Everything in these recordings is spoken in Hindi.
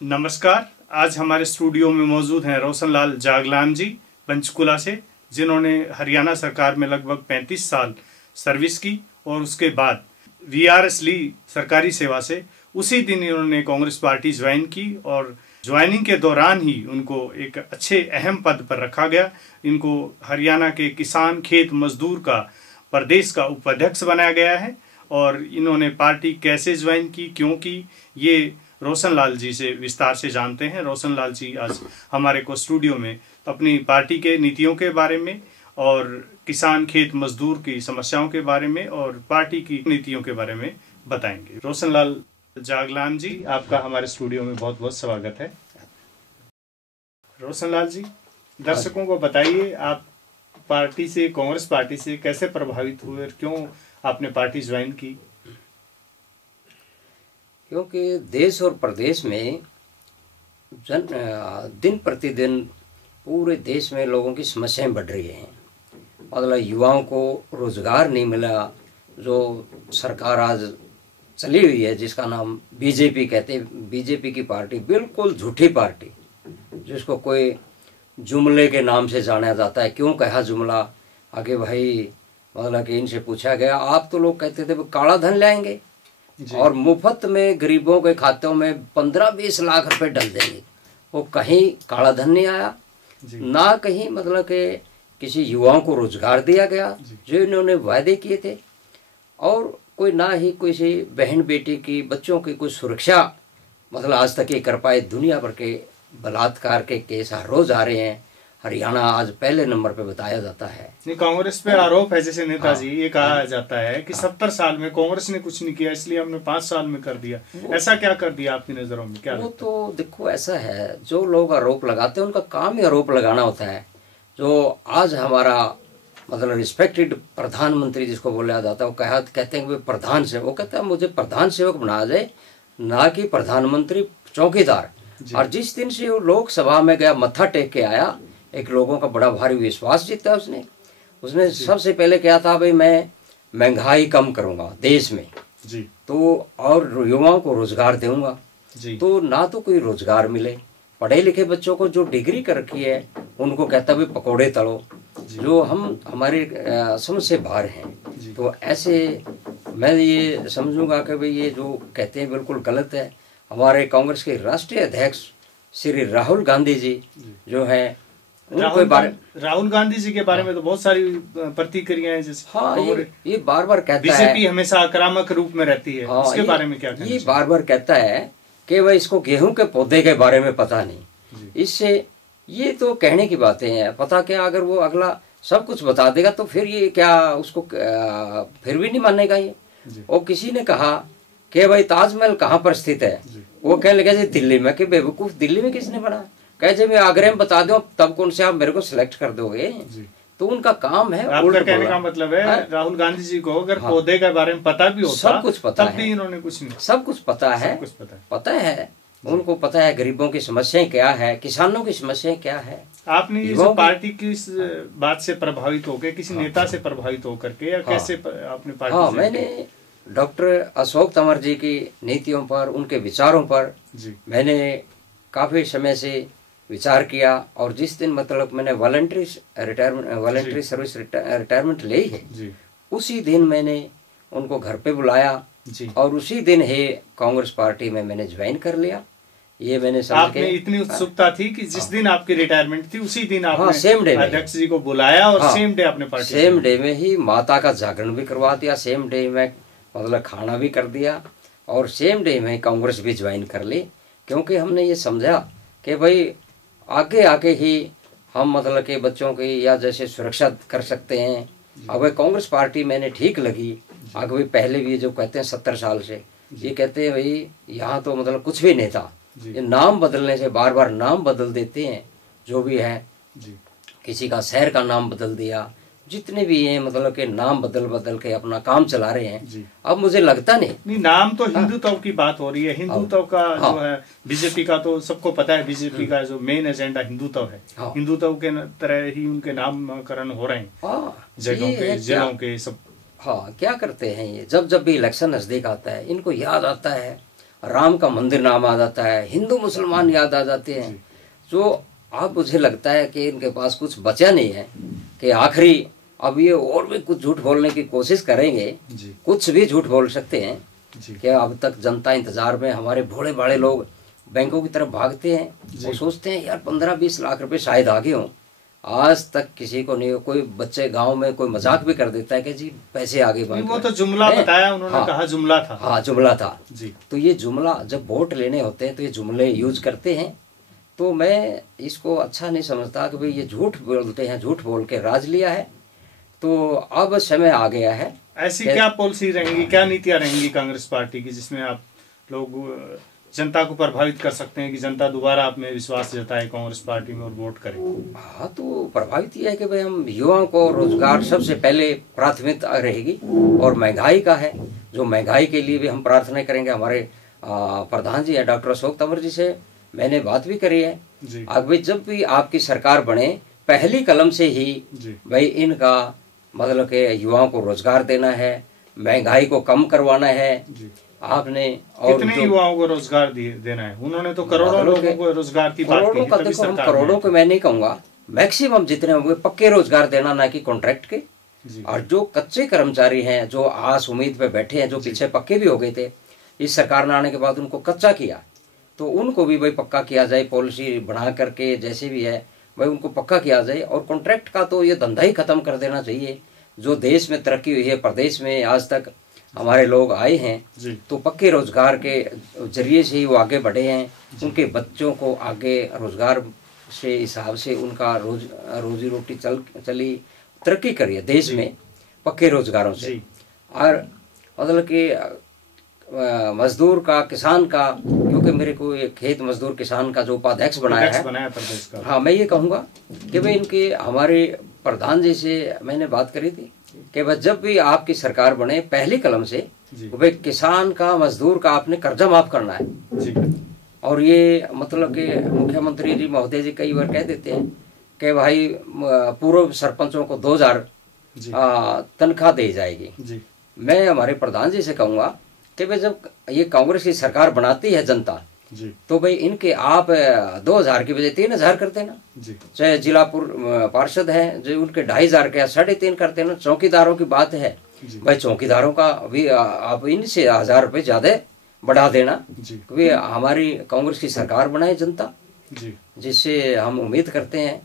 नमस्कार। आज हमारे स्टूडियो में मौजूद हैं रोशनलाल जागलान जी पंचकुला से, जिन्होंने हरियाणा सरकार में लगभग 35 साल सर्विस की और उसके बाद वीआरएस ली सरकारी सेवा से। उसी दिन इन्होंने कांग्रेस पार्टी ज्वाइन की और ज्वाइनिंग के दौरान ही उनको एक अच्छे अहम पद पर रखा गया। इनको हरियाणा के किसान खेत मजदूर का प्रदेश का उपाध्यक्ष बनाया गया है और इन्होंने पार्टी कैसे ज्वाइन की, क्यों की, ये रोशनलाल जी से विस्तार से जानते हैं। रोशनलाल जी आज हमारे को स्टूडियो में अपनी पार्टी के नीतियों के बारे में और किसान खेत मजदूर की समस्याओं के बारे में और पार्टी की नीतियों के बारे में बताएंगे। रोशनलाल जागलान जी, आपका हमारे स्टूडियो में बहुत बहुत स्वागत है। रोशनलाल जी, दर्शकों को बताइए, आप पार्टी से, कांग्रेस पार्टी से कैसे प्रभावित हुए और क्यों आपने पार्टी ज्वाइन की? क्योंकि देश और प्रदेश में दिन प्रतिदिन पूरे देश में लोगों की समस्याएं बढ़ रही हैं। मतलब युवाओं को रोजगार नहीं मिला। जो सरकार आज चली हुई है जिसका नाम बीजेपी कहते हैं, बीजेपी की पार्टी बिल्कुल झूठी पार्टी, जिसको कोई जुमले के नाम से जाना जाता है। क्यों कहा जुमला? आगे भाई मतलब कि इनसे पूछा गया, आप तो लोग कहते थे काला धन लाएंगे और मुफ्त में गरीबों के खातों में 15-20 लाख रुपए डाल देंगे। वो कहीं काला धन नहीं आया, ना कहीं मतलब कि किसी युवाओं को रोजगार दिया गया जो इन्होंने वायदे किए थे, और कोई ना ही किसी बहन बेटी की, बच्चों की कोई सुरक्षा मतलब आज तक ये कर पाए। दुनिया भर के बलात्कार के केस हर रोज आ रहे हैं। हरियाणा आज पहले नंबर पे बताया जाता है। नहीं, कांग्रेस पे आरोप है, जैसे नेताजी ये कहा जाता है कि 70 साल में कांग्रेस ने कुछ नहीं किया, इसलिए हमने 5 साल में कर दिया। ऐसा क्या कर दिया आपकी नजरों में? क्या वो तो देखो, ऐसा है, जो लोग आरोप लगाते हैं उनका काम ही आरोप लगाना होता है। जो आज हमारा मतलब रिस्पेक्टेड प्रधानमंत्री जिसको बोला जाता है, वो कहते हैं कि प्रधान सेवक, वो कहता है मुझे प्रधान सेवक बनाया जाए, ना कि प्रधानमंत्री चौकीदार। और जिस दिन से वो लोकसभा में गया, मत्था टेक के आया, एक लोगों का बड़ा भारी विश्वास जीता उसने सबसे पहले क्या था, भाई मैं महंगाई कम करूंगा देश में जी, तो और युवाओं को रोजगार दूंगा जी। तो ना तो कोई रोजगार मिले, पढ़े लिखे बच्चों को जो डिग्री कर रखी है उनको कहता भाई पकौड़े तलो, जो हम हमारे समझ से बाहर हैं। तो ऐसे मैं ये समझूंगा कि भाई ये जो कहते हैं बिल्कुल गलत है। हमारे कांग्रेस के राष्ट्रीय अध्यक्ष श्री राहुल गांधी जी जो है, राहुल गांधी जी के बारे में तो बहुत सारी प्रतिक्रियाएं, जैसे हाँ, ये बार बार कहता है बीजेपी हमेशा आक्रामक रूप में रहती है। इसके बारे में क्या कहना? ये बार बार कहता है कि भाई इसको गेहूं के पौधे के बारे में पता नहीं। इससे ये तो कहने की बातें हैं, पता क्या? अगर वो अगला सब कुछ बता देगा तो फिर ये क्या उसको फिर भी नहीं मानेगा ये। और किसी ने कहा कि भाई ताजमहल कहाँ पर स्थित है, वो कहने लगा जी दिल्ली में। कि बेवकूफ, दिल्ली में किसने बना? कहे मैं आगरा में बता दूं तब कौन से आप मेरे को सिलेक्ट कर दोगे? तो उनका काम है। आपका कहने का मतलब है राहुल गांधी जी को अगर पौधे के बारे में पता भी होता, सब कुछ पता तब भी इन्होंने कुछ नहीं, सब कुछ पता है, पता है उनको, पता है गरीबों की समस्याएं क्या है, किसानों की समस्याएं क्या है। आपने ये पार्टी की इस बात से प्रभावित होकर, किसी नेता से प्रभावित होकर के, या कैसे आपने पार्टी? हाँ, मैंने डॉक्टर अशोक तंवर जी की नीतियों पर, उनके विचारों पर मैंने काफी समय से विचार किया। और जिस दिन मतलब मैंने वॉलंटरी सर्विस रिटायरमेंट ली है, उसी दिन मैंने उनको घर पे बुलाया और उसी दिन ही कांग्रेस पार्टी में मैंने ज्वाइन कर लिया। ये मैंने आपने इतनी उत्सुकता थी कि जिस दिन आपकी रिटायरमेंट थी उसी दिन आपने सेम डे अध्यक्ष जी को बुलाया और सेम डे आपने पार्टी, सेम डे में ही माता का जागरण भी करवा दिया, सेम डे में मतलब खाना भी कर दिया, और सेम डे में कांग्रेस भी ज्वाइन कर ली। क्योंकि हमने ये समझा कि भाई आगे आके ही हम मतलब के बच्चों की या जैसे सुरक्षा कर सकते हैं। अब कांग्रेस पार्टी मैंने ठीक लगी। आगे भाई पहले भी जो कहते हैं 70 साल से ये कहते हैं भाई यहाँ तो मतलब कुछ भी नहीं था, ये नाम बदलने से बार बार नाम बदल देते हैं। जो भी है, किसी का शहर का नाम बदल दिया, जितने भी हैं मतलब के नाम बदल बदल के अपना काम चला रहे हैं। अब मुझे लगता नहीं नाम तो हिंदुत्व की बात हो रही है। हिंदुत्व का जो है बीजेपी का तो सबको पता है, बीजेपी का जो मेन एजेंडा हिंदुत्व है। हिंदुत्व के तरह ही उनके नामकरण हो रहे हैं जगहों के, जिलों के सब। हाँ, क्या करते हैं ये, जब जब भी इलेक्शन नजदीक आता है इनको याद आता है राम का मंदिर नाम आ जाता है, हिंदू मुसलमान याद आ जाते हैं। जो अब मुझे लगता है कि इनके पास कुछ बचा नहीं है कि आखिरी अब ये और भी कुछ झूठ बोलने की कोशिश करेंगे, कुछ भी झूठ बोल सकते हैं कि अब तक जनता इंतजार में, हमारे भोले भाले लोग बैंकों की तरफ भागते हैं और सोचते हैं यार 15-20 लाख रुपए शायद आगे हों। आज तक किसी को नहीं, कोई बच्चे गांव में कोई मजाक भी कर देता है कि जी पैसे आगे बैंक। वो तो जुमला बताया उन्होंने, कहा जुमला था। हाँ जुमला था जी। तो ये जुमला जब वोट लेने होते हैं तो ये जुमले यूज करते हैं। तो मैं इसको अच्छा नहीं समझता कि भाई ये झूठ बोलते हैं, झूठ बोल के राज लिया है। तो अब समय आ गया है। ऐसी क्या पॉलिसी रहेंगी, क्या नीतियां रहेंगी कांग्रेस पार्टी की जिसमें आप लोग जनता को प्रभावित कर सकते हैं कि जनता दोबारा आप में विश्वास जताए कांग्रेस पार्टी में और वोट करे? हाँ तो प्रभावित ये है कि भाई हम युवाओं को रोजगार सबसे पहले प्राथमिकता रहेगी और महंगाई का है, जो महंगाई के लिए भी हम प्रार्थना करेंगे। हमारे प्रधान जी हैं डॉक्टर अशोक तंवर जी से मैंने बात भी करी है। अब भाई जब भी आपकी सरकार बने पहली कलम से ही भाई इनका मतलब कि युवाओं को रोजगार देना है, महंगाई को कम करवाना है आपने। और कितने युवाओं को रोजगार देना है? उन्होंने तो करोड़ों लोगों को रोजगार की बात की। का देखो हम करोड़ों को मैं नहीं कहूंगा, मैक्सिमम जितने होंगे पक्के रोजगार देना, ना कि कॉन्ट्रैक्ट के। और जो कच्चे कर्मचारी हैं, जो आस उम्मीद पे बैठे हैं, जो पीछे पक्के भी हो गए थे, इस सरकार ने आने के बाद उनको कच्चा किया, तो उनको भी भाई पक्का किया जाए, पॉलिसी बना करके जैसे भी है भाई उनको पक्का किया जाए। और कॉन्ट्रैक्ट का तो ये धंधा ही खत्म कर देना चाहिए। जो देश में तरक्की हुई है, प्रदेश में आज तक हमारे लोग आए हैं तो पक्के रोजगार के जरिए से ही वो आगे बढ़े हैं। उनके बच्चों को आगे रोजगार से हिसाब से उनका रोजी रोटी चली, तरक्की करी है देश में पक्के रोजगारों से। और मतलब कि मजदूर का, किसान का, क्योंकि मेरे को खेत मजदूर किसान का जो उपाध्यक्ष बनाया है प्रदेश का। हाँ मैं ये कहूँगा कि भाई इनके हमारे प्रधान जी से मैंने बात करी थी कि भाई जब भी आपकी सरकार बने पहली कलम से भाई किसान का, मजदूर का आपने कर्जा माफ करना है जी। और ये मतलब कि मुख्यमंत्री जी महोदय जी कई बार कह देते हैं कि भाई पूर्व सरपंचों को 2000 तनख्वाह दी जाएगी जी। मैं हमारे प्रधान जी से कहूँगा कि भाई जब ये कांग्रेस की सरकार बनाती है जनता जी, तो भाई इनके आप 2000 की बजाय 3000 करते ना जी। चाहे जिला पार्षद है जो उनके 2500 के 3.5 करते ना। चौकीदारों की बात है भाई, चौकीदारों का भी आप इनसे 1000 रुपए ज्यादा बढ़ा देना जी। वे हमारी कांग्रेस की सरकार बनाए जनता जी, जिससे हम उम्मीद करते हैं।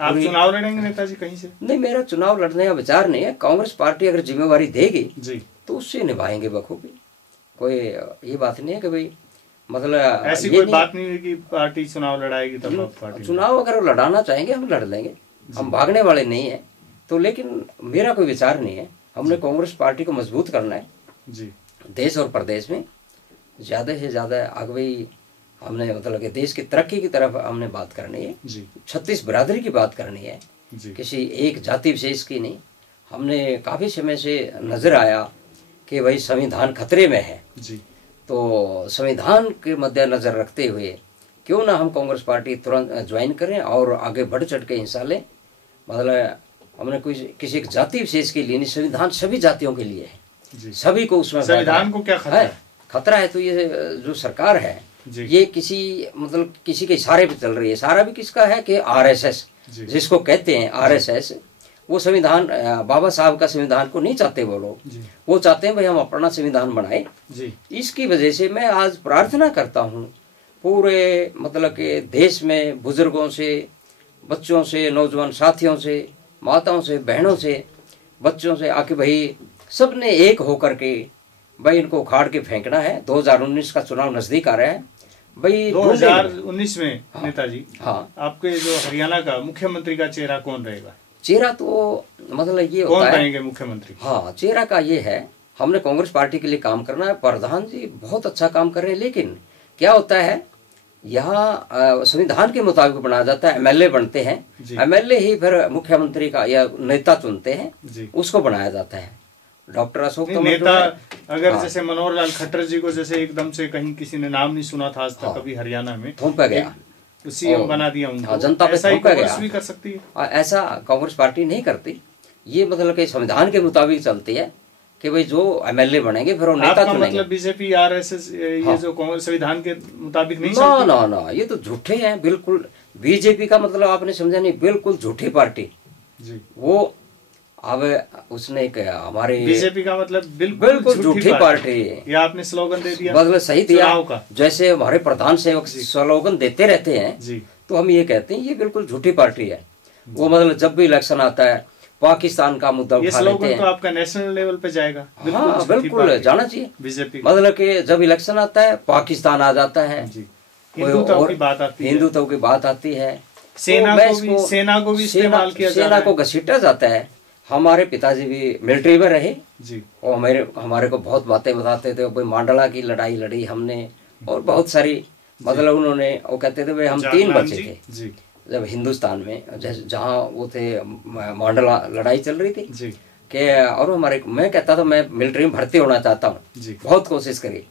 आप चुनाव लड़ेंगे नेताजी कहीं से? नहीं, मेरा चुनाव लड़ने का विचार नहीं है। कांग्रेस पार्टी अगर जिम्मेवारी देगी जी तो उससे निभाएंगे बखूबी। कोई ये बात नहीं है कि भाई मतलब ऐसी कोई बात नहीं है कि पार्टी चुनाव लड़ाएगी तब पार्टी चुनाव अगर लड़ाना चाहेंगे हम लड़ लेंगे, हम भागने वाले नहीं है। तो लेकिन मेरा कोई विचार नहीं है, हमने कांग्रेस पार्टी को मजबूत करना है जी। देश और प्रदेश में ज्यादा से ज्यादा आगे हमने मतलब कि देश की तरक्की की तरफ हमने बात करनी है जी। 36 बिरादरी की बात करनी है जी। किसी एक जाति विशेष की नहीं। हमने काफी समय से नजर आया कि भाई संविधान खतरे में है जी। तो संविधान के मद्देनजर रखते हुए क्यों ना हम कांग्रेस पार्टी तुरंत ज्वाइन करें और आगे बढ़ चढ़ के हिस्सा लें। मतलब हमने किसी जाति विशेष के लिए नहीं, संविधान सभी जातियों के लिए है, सभी को उसमें संविधान को क्या खतरा है? खतरा है तो ये जो सरकार है ये किसी मतलब किसी के इशारे पे चल रही है। इशारा भी किसका है कि आरएसएस जिसको कहते हैं आरएसएस, वो संविधान बाबा साहब का संविधान को नहीं चाहते वो लोग, वो चाहते हैं भाई हम अपना संविधान बनाए। इसकी वजह से मैं आज प्रार्थना करता हूँ पूरे मतलब के देश में बुजुर्गों से, बच्चों से, नौजवान साथियों से, माताओं से, बहनों से, बच्चों से आके भाई सबने एक होकर के भाई इनको उखाड़ के फेंकना है। 2019 का चुनाव नजदीक आ रहा है भाई। 2019 में नेताजी हाँ आपके जो हरियाणा का मुख्यमंत्री का चेहरा कौन रहेगा? चेहरा तो मतलब ये कौन होता रहेंगे मुख्यमंत्री? हाँ चेहरा का ये है, हमने कांग्रेस पार्टी के लिए काम करना है। प्रधान जी बहुत अच्छा काम कर रहे हैं, लेकिन क्या होता है यहाँ संविधान के मुताबिक बनाया जाता है, एमएलए बनते हैं, एमएलए ही फिर मुख्यमंत्री का या नेता चुनते हैं, उसको बनाया जाता है। डॉक्टर अशोक तंवर नेता अगर जैसे मनोहर लाल खट्टर जी को जैसे एकदम से कहीं किसी ने नाम नहीं सुना था आज तक कभी हरियाणा में, थोपा गया, सीएम बना दिया उनको, जनता पे थोपा गया। भी कर सकती है ऐसा कांग्रेस पार्टी नहीं करती। ये मतलब कि संविधान के मुताबिक चलती है। कि भाई जो एमएलए बनेंगे फिर वो नेता चुनेंगे। मतलब बीजेपी आरएसएस ये जो कांग्रेस संविधान के मुताबिक नहीं ना ना ना, ये तो झूठे हैं बिल्कुल। बीजेपी का मतलब आपने समझा नहीं, बिल्कुल झूठी पार्टी जी। वो अब उसने एक हमारे बीजेपी का मतलब बिल्कुल झूठी पार्टी है। ये आपने स्लोगन दे दिया, मतलब सही दिया। जैसे हमारे प्रधान सेवक स्लोगन देते रहते हैं जी, तो हम ये कहते हैं ये बिल्कुल झूठी पार्टी है। वो मतलब जब भी इलेक्शन आता है पाकिस्तान का मुद्दा उठा लेते हैं। तो आपका नेशनल लेवल पे जाएगा। हाँ बिल्कुल जाना चाहिए बीजेपी, मतलब कि जब इलेक्शन आता है पाकिस्तान आ जाता है, हिंदुत्व की बात आती है, हिंदुत्व की बात आती है, सेना को भी इस्तेमाल किया जा रहा है, सेना को घसीटा जाता है। हमारे पिताजी भी मिलिट्री में रहे जी, और हमारे को बहुत बातें बताते थे, भाई मांडला की लड़ाई लड़ी हमने और बहुत सारी, मतलब उन्होंने वो कहते थे भाई हम 3 बच्चे थे जी, जब हिंदुस्तान में जहाँ वो थे मांडला लड़ाई चल रही थी जी, कि और हमारे मैं कहता था मैं मिलिट्री में भर्ती होना चाहता हूँ, बहुत कोशिश करी,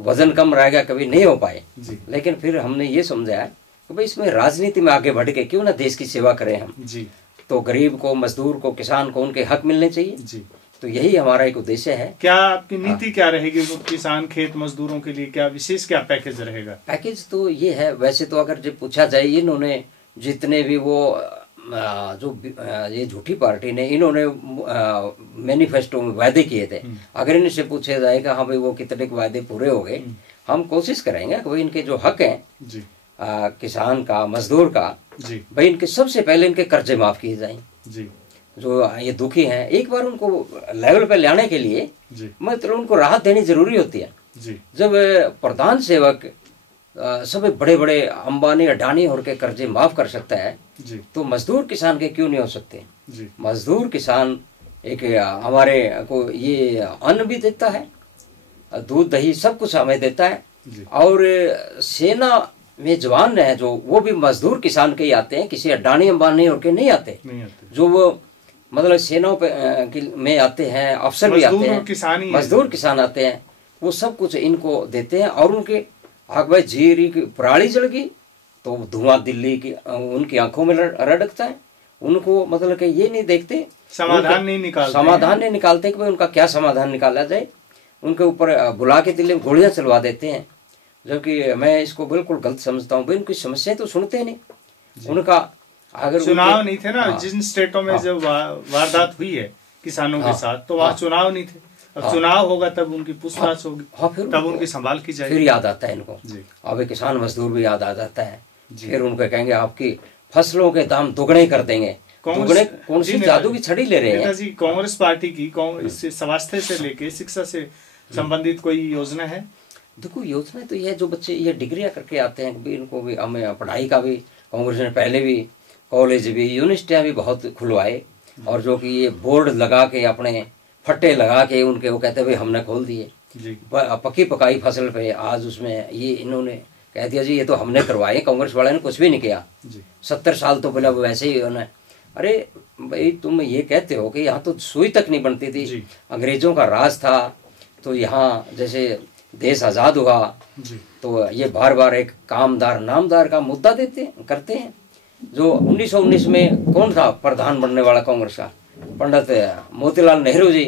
वजन कम रह गया, कभी नहीं हो पाए। लेकिन फिर हमने ये समझा कि भाई इसमें राजनीति में आगे बढ़ के क्यों ना देश की सेवा करें हम जी। तो गरीब को, मजदूर को, किसान को उनके हक मिलने चाहिए जी। तो यही हमारा एक उद्देश्य है। क्या आपकी नीति क्या रहेगी किसान खेत मजदूरों के लिए, क्या विशेष क्या पैकेज रहेगा? पैकेज तो ये है, वैसे तो अगर जो पूछा जाए इन्होंने जितने भी वो जो ये झूठी पार्टी ने इन्होंने मैनिफेस्टो में वायदे किए थे, अगर इनसे पूछा जाएगा हाँ भाई वो कितने वायदे पूरे हो गए, हम कोशिश करेंगे कि भाई इनके जो हक हैं जी, किसान का, मजदूर का जी, भाई इनके सबसे पहले इनके कर्जे माफ किए जाएं जी। जो ये दुखी हैं एक बार उनको लेवल पे लाने के लिए मतलब उनको राहत देनी जरूरी होती है जी। जब प्रधान सेवक सब बड़े बड़े अंबानी अडानी और के कर्जे माफ कर सकता है जी, तो मजदूर किसान के क्यों नहीं हो सकते जी। मजदूर किसान एक हमारे को ये अन्न भी देता है, दूध दही सब कुछ हमें देता है जी। और सेना में जवान है जो वो भी मजदूर किसान के ही आते हैं, किसी अडानी अंबानी और के नहीं आते, जो वो मतलब सेनाओं पे में आते हैं, अफसर भी आते हैं, मजदूर किसान आते हैं, वो सब कुछ इनको देते हैं। और उनके आग भाई जीरी की पराली जल गई तो धुआं दिल्ली की उनकी आंखों में रड़कता है, उनको मतलब कि ये नहीं देखते, समाधान नहीं निकालते कि भाई उनका क्या समाधान निकाला जाए, उनके ऊपर बुला के दिल्ली में गोलियां चलवा देते हैं। जबकि मैं इसको बिल्कुल गलत समझता हूँ, भाई उनकी समस्याएं तो सुनते नहीं। उनका अगर चुनाव नहीं थे ना जिन स्टेटों में जब वारदात हुई है किसानों के साथ, तो वहाँ चुनाव नहीं थे। अब चुनाव होगा तब उनकी पूछताछ होगी, फिर तब उनकी संभाल की जाएगी। फिर याद आता है इनको, अब किसान मजदूर भी याद आ जाता है, फिर उनको कहेंगे आपकी फसलों के दाम दुगने कर देंगे। कौन सी जादू की छड़ी ले रहे हैं जी? कांग्रेस पार्टी की स्वास्थ्य से लेके शिक्षा से संबंधित कोई योजना है? देखो योजना तो ये जो बच्चे ये डिग्रियां करके आते हैं भी इनको भी हमें पढ़ाई का भी कांग्रेस ने पहले भी कॉलेज भी यूनिवर्सिटियां भी बहुत खुलवाए, और जो कि ये बोर्ड लगा के अपने फट्टे लगा के उनके वो कहते भाई हमने खोल दिए पक्की पकाई फसल पे। आज उसमें ये इन्होंने कह दिया जी ये तो हमने करवाए, कांग्रेस वाले ने कुछ भी नहीं किया। 70 साल तो पहले वैसे ही उन्होंने, अरे भाई तुम ये कहते हो कि यहाँ तो सुई तक नहीं बनती थी, अंग्रेजों का राज था, तो यहाँ जैसे देश आज़ाद हुआ तो ये बार बार एक कामदार नामदार का मुद्दा करते हैं। जो 1919 में कौन था प्रधान बनने वाला कांग्रेस का? पंडित मोतीलाल नेहरू जी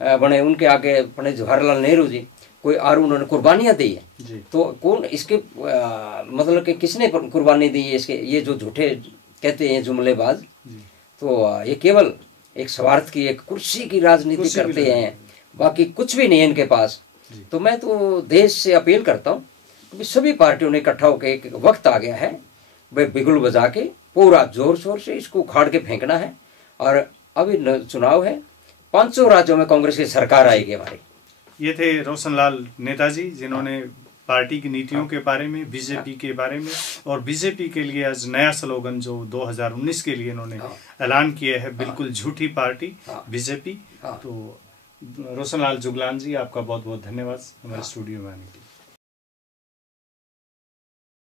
बने, उनके आगे पंडित जवाहरलाल नेहरू जी, कोई और उन्होंने कुर्बानियां दी है। तो कौन इसके मतलब कि किसने कुर्बानी दी है इसके? ये जो झूठे कहते हैं जुमलेबाज, तो ये केवल एक स्वार्थ की, एक कुर्सी की राजनीति करते हैं, बाकी कुछ भी नहीं है इनके पास। तो मैं तो देश से अपील करता हूँ कि सभी पार्टियों ने इकट्ठा होकर एक वक्त आ गया है, वे बिगुल बजा के पूरा जोर शोर से इसको उखाड़ के फेंकना है। और अभी चुनाव है, 500 राज्यों में कांग्रेस की सरकार आएगी हमारी। ये थे रोशनलाल नेताजी, जिन्होंने पार्टी की नीतियों के बारे में, बीजेपी के बारे में, और बीजेपी के लिए आज नया स्लोगन जो 2019 के लिए इन्होंने ऐलान किया है, बिल्कुल झूठी पार्टी बीजेपी। तो रोशनलाल जुगलान जी, आपका बहुत बहुत धन्यवाद हमारे स्टूडियो में आने के लिए।